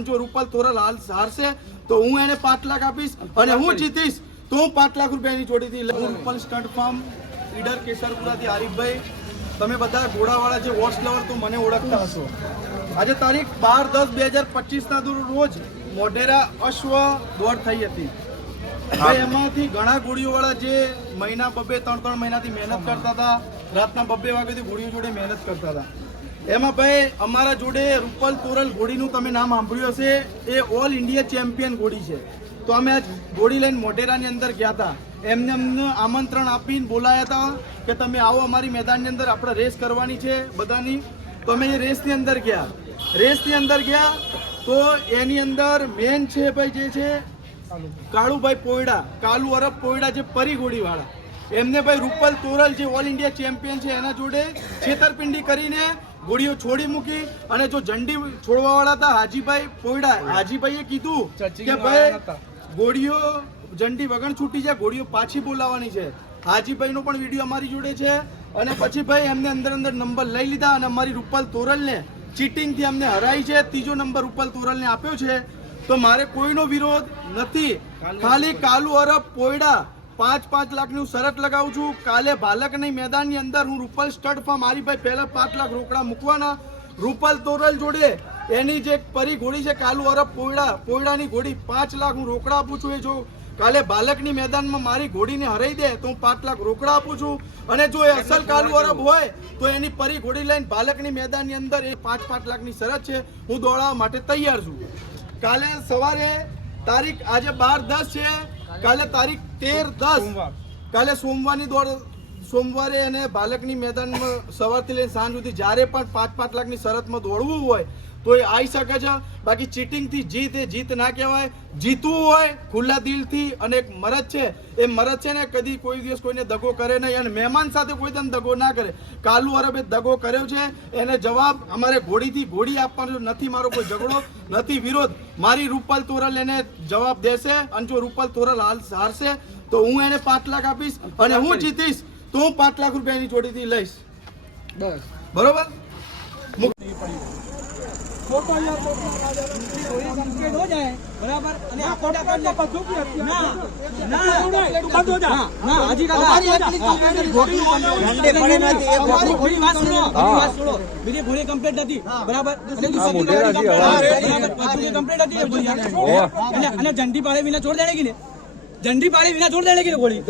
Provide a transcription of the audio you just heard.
જો રૂપલ તોરલ હારશે તો હું એને પાંચ લાખ આપીશ અને હું જીતીશ. તો હું પાંચ લાખ રૂપિયાની જોડીથી. હું રૂપલ સ્ટન્ટ ફાર્મ લીડર કેસરપુરાથી આરીફભાઈ. તમે બધા ઘોડાવાળા જે વોટ્સ લવર તો મને ઓળખતા હશો. આજે તારીખ બાર દસ બે હજાર પચીસના રોજ મોઢેરા અશ્વ દોડ થઈ હતી. એમાંથી ઘણા ઘોડીઓવાળા જે મહિના બબે ત્રણ ત્રણ મહિનાથી મહેનત કરતા હતા રાતના બબે વાગ્યાથી ઘોડીઓ જોડે મહેનત કરતા હતા. એમાં ભાઈ, અમારા જોડે રૂપલ તોરલ ઘોડીનું તમે નામ સાંભળ્યું હશે. એ ઓલ ઇન્ડિયા ચેમ્પિયન ઘોડી છે. તો અમે આજ ઘોડી લઈને મોઢેરાની અંદર ગયા હતા. એમને અમને આમંત્રણ આપીને બોલાયા હતા કે તમે આવો અમારી મેદાનની અંદર, આપણે રેસ કરવાની છે બધાની. તો અમે એ રેસની અંદર ગયા. રેસની અંદર ગયા તો એની અંદર મેન છે ભાઈ જે છે, કાળુભાઈ પોયડા, કાલુ અરબ પોયડા જે પરી ઘોડીવાળા એમને ભાઈ રૂપલ તોરલ જે ઓલ ઇન્ડિયા ચેમ્પિયન છે, એના જોડે છેતરપિંડી કરીને ઘોડીઓ છોડી મૂકી અને જો ઝંડી છોડવાવાળા હતા હાજીભાઈ પોયડા હાજીભાઈએ કીધું કે ભાઈ ગોળીઓ ઝંડી વગણ છૂટી છે ગોળીઓ પાછી બોલાવવાની છે. હાજીભાઈનો પણ વીડિયો અમારી જોડે છે અને પછી ભાઈ એમને અંદર અંદર નંબર લઈ લીધા અને અમારી રૂપાલ તોરલને ચીટિંગથી અમને હરાઈ છે. ત્રીજો નંબર રૂપાલ તોરલને આપ્યો છે. તો મારે કોઈનો વિરોધ નથી. ખાલી કાલુ અરબ પોયડા પાંચ પાંચ લાખની હું શરત લગાવું છું. કાલે ભાલકની મેદાનની અંદર હું રૂપલ સ્ટડ મારી ભાઈ પહેલા પાંચ લાખ રોકડા મૂકવાના. રૂપલ તોરલ જોડે એની જે પરી ઘોડી છે, કાલુ અરબ પોયડા, પોયડાની ઘોડી પાંચ લાખ હું રોકડા આપું છું એ જો કાલે બાલકની મેદાનમાં મારી ઘોડીને હરાઈ દે તો હું પાંચ લાખ રોકડા આપું છું. અને જો એ અસલ કાલુ અરબ હોય, તો એની પરી ઘોડી લઈને બાલકની મેદાનની અંદર એ પાંચ પાંચ લાખની શરત છે. હું દોડાવવા માટે તૈયાર છું. કાલે સવારે તારીખ આજે બાર દસ છે. કાલે તારીખ તેર દસ કાલે સોમવારની દોડ સોમવારે અને બાલકની મેદાનમાં સવારથી લઈને સાંજ સુધી જ્યારે પણ પાંચ પાંચ લાખની શરતમાં દોડવું હોય તો એ આવી શકે છે. બાકી ચીટિંગથી જીત એ જીત ના કહેવાય. જીતવું હોય ખુલ્લા દિલથી અને એક મરજ છે. એ મરજ છે ને કદી કોઈ દિવસ કોઈને દગો કરે નહીં અને મહેમાન સાથે કોઈ તમને દગો ના કરે. કાલુ અરબે દગો કર્યો છે. એને જવાબ અમારે ઘોડીથી ઘોડી આપવાનો નથી મારો કોઈ ઝઘડો નથી વિરોધ. મારી રૂપલ તોરલ એને જવાબ દેશે અને જો રૂપલ તોરલ હાલ હારશે તો હું એને પાંચ લાખ આપીશ અને હું જીતીશ. તો હું પાંચ લાખ રૂપિયાની જોડીથી લઈશ. બસ. બરોબર? અને ઝંડી પાડે વિના છોડ દેણે કે ઝંડી પાડે વિના છોડ દેણે કે ઘોડી